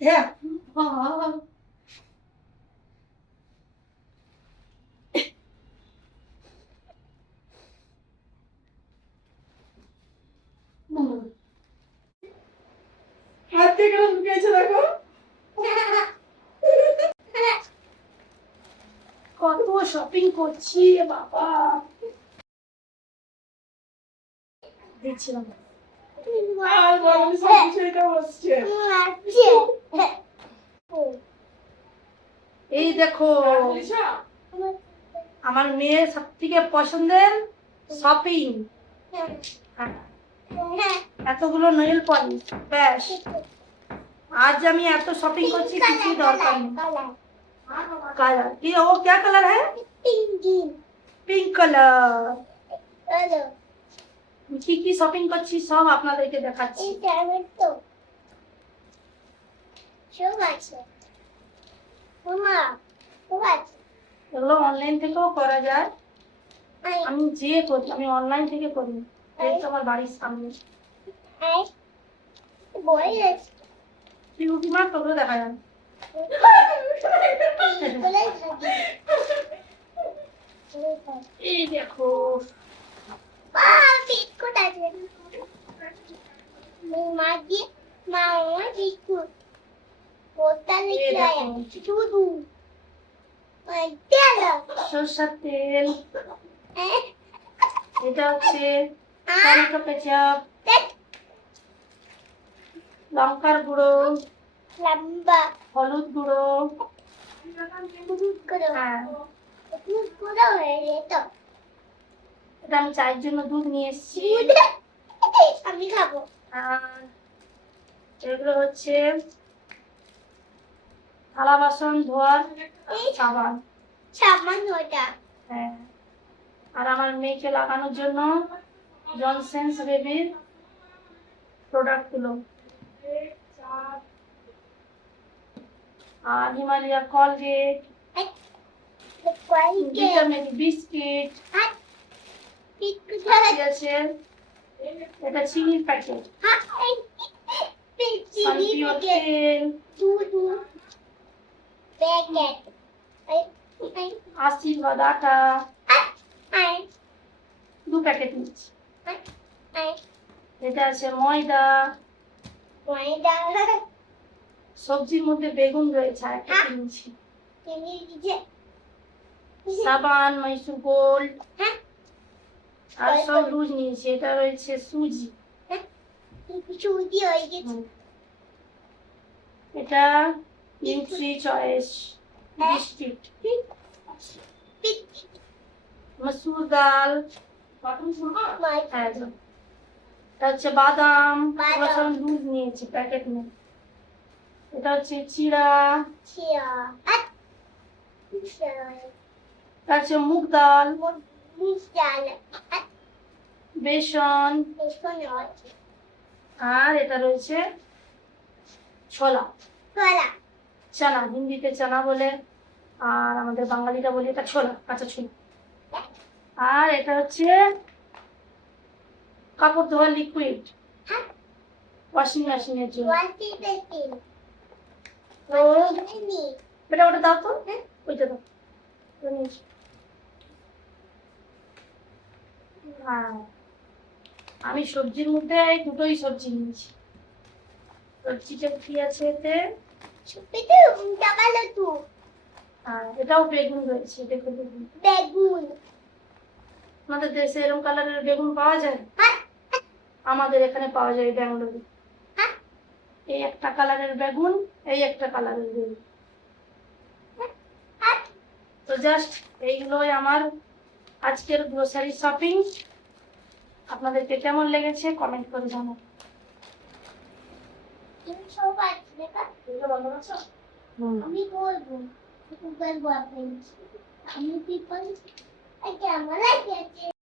হ্যাঁ হাত থেকে ঢুকেছে দেখো কত শপিং করছি বাবা দেখছিলাম আর বলো সব কিছুই তো বসছে এই দেখো আমার মেয়ের সব থেকে পছন্দের শপিং এতগুলো নেল পলিশ ব্যাস आज আমি এত শপিং করছি কিছু দরকার নেই কালার কি ও क्या कलर है পিঙ্ক কালার কি কি শপিং করছি সব আপনাদেরকে দেখাচ্ছি এগুলো অনলাইন থেকেও করা যায় আমি যে করি আমি অনলাইন থেকে করি এই তো আমার বাড়ির সামনে ইউটি মার তোকে দেখা যায় এই দেখো সরষের তেল এটা হচ্ছে টমেটো কেচাপ লঙ্কার গুঁড়ো হলুদ গুঁড়ো হ্যাঁ এটা আমি চায়ের জন্য দুধ নিয়ে এসেছি আমি খাবো আর এগুলো হচ্ছে থালা বাসন ধোয়ার সাবান সাবান ওটা হ্যাঁ আর আমার মেয়েকে লাগানোর জন্য জনসেন্স বেবির প্রোডাক্ট গুলো আর হিমালয়া কলগেট ভিটামিন বিস্কিট আছে এটা চিনির প্যাকেট সানপিওর তেল আশীর্বাদ আটা 2 প্যাকেট নিচ্ছি এটা আছে ময়দা সবজির মধ্যে বেগুন রয়েছে আর একটা কিনছি সাবান মৈসুর গোল্ড আর সব লুজ নিয়েছি এটা রয়েছে সুজি এটা নিউট্রি চয়েস বিস্কিট মসুর ডাল এটা হচ্ছে বাদাম সব লুজ নিয়েছি প্যাকেট নেই এটা হচ্ছে চিড়া এটা হচ্ছে মুগ ডাল বেসন আর এটা রয়েছে ছোলা চানা হিন্দিতে চানা বলে আর আমাদের বাঙালিরা বলে এটা ছোলা কাঁচা ছোলা আর এটা হচ্ছে কাপড় ধোয়া লিকুইড ওয়াশিং মেশিনের জন্য তো বেটা ওটা দাও তো ওইটা দাও হ্যাঁ আমি সবজির মধ্যে দুটোই সবজি নিয়েছি সবজিটা কি আছে এতে এটাও বেগুন রয়েছে দেখো বেগুন আমাদের দেশে এরকম কালারের বেগুন পাওয়া যায় আমাদের এখানে পাওয়া যায় ব্যাঙ্গালোরে এই একটা কালারের বেগুন এই একটা কালারের বেগুন তো জাস্ট এইগুলোই আমার আজকের গ্রোসারি শপিং আপনাদেরকে কেমন লেগেছে কমেন্ট করে জানাবেন আমি বলবো আমি পিপল আমার লাগে